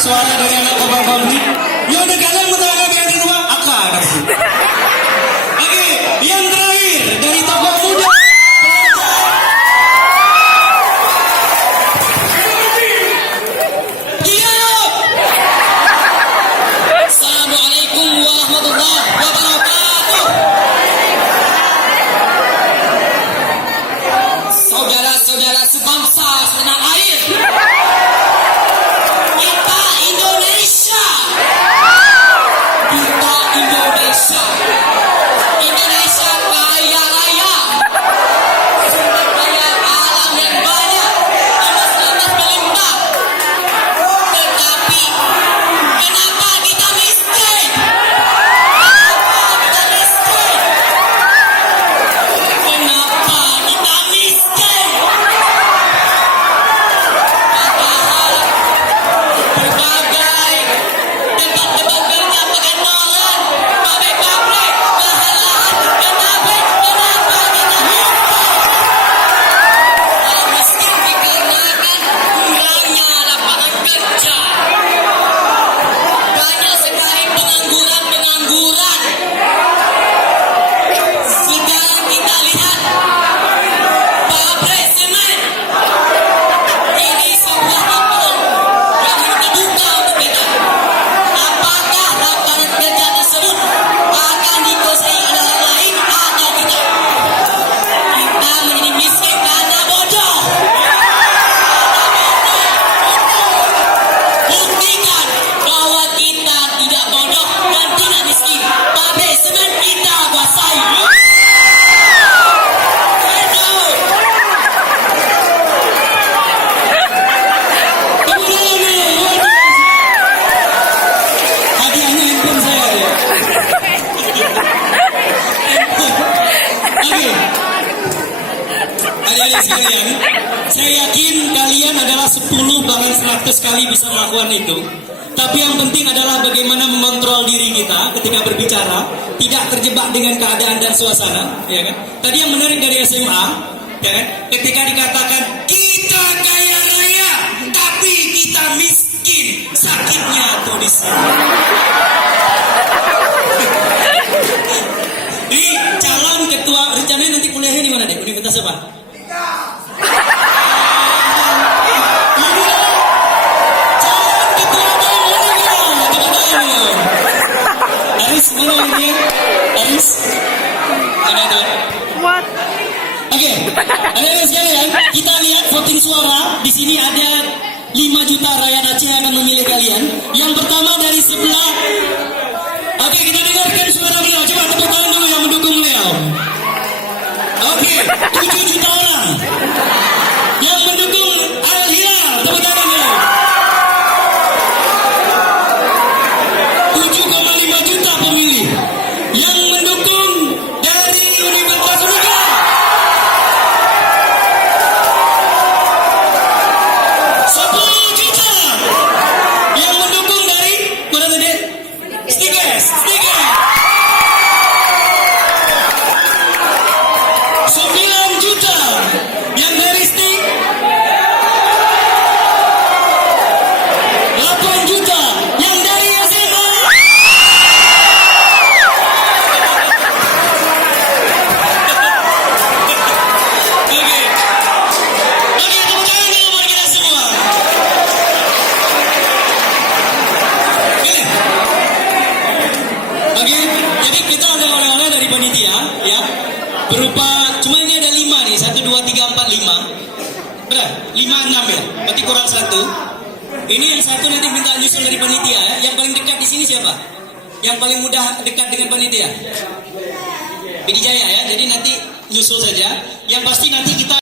suara dari anak Bapak Fahmi. Yang kalian menanggapi yang di rumah akan. Oke, yang terakhir dari tokoh muda. Assalamualaikum warahmatullahi wabarakatuh. Saudara-saudara sebangsa setanah air, kita Indonesia, Indonesia kaya raya, sumber daya alam yang banyak, emas melimpah. Tetapi kenapa kita miskin? Kenapa kita miskin? Padahal berbagai tempat-tempat kerja perkantoran, pabrik-pabrik, lahan-lahan, kenapa kita miskin? Miskin dikarenakan kurangnya lapangan kerja. Banyak sekali pengangguran. Sekarang kita lihat pabrik semen. Ini sebuah titik yang terbuka untuk kita. Apakah lapangan kerja tersebut akan dikuasai oleh orang lain atau kita? Kita menjadi miskin karena bodoh. Buktikan bahwa kita tidak bodoh dan tidak miskin. Pabrik semen kita kuasai. Hadiahnya handphone saya ya. Oke. Adik-adik sekalian, saya yakin kalian adalah 10 bahkan 100 kali bisa melakukan itu. Tapi yang penting adalah bagaimana mengontrol diri kita ketika berbicara, tidak terjebak dengan keadaan dan suasana, ya kan? Tadi yang menarik dari SMA, ya kan? Ketika dikatakan kita kaya raya, tapi kita miskin, sakitnya tuh di sini. Ini calon ketua, rencananya nanti kuliahnya di mana deh? Universitas apa? Aris, mana ini? Aris? Ada ada. What? Oke, ada sekalian, kita lihat voting suara. Di sini ada 5 juta rakyat Aceh yang akan memilih kalian. Yang pertama dari sebelah. Oke, kita dengarkan suara beliau. Coba tepuk tangan dulu yang mendukung beliau. Oke, 7 juta orang yang mendukung Al-Hilal. Tepuk tangan beliau. 7,5 juta pemilih yang mendukung dari Universitas Unugah. 10 juta yang mendukung dari mana tadi? Stikes. 9 juta yang dari Stik. 8 juta yang dari SMA. Oke, tepuk tangan dulu buat kita semua. Oke, jadi kita ada oleh-oleh dari panitia, ya, berupa, cuma ini ada 5 nih, 1, 2, 3, 4, 5. Berapa? 5, 6 ya, berarti kurang 1. Ini yang 1 nanti minta nyusul dari panitia, ya. Yang paling dekat di sini siapa? Yang paling mudah dekat dengan panitia? Pidi Jaya ya, jadi nanti nyusul saja. Yang pasti nanti kita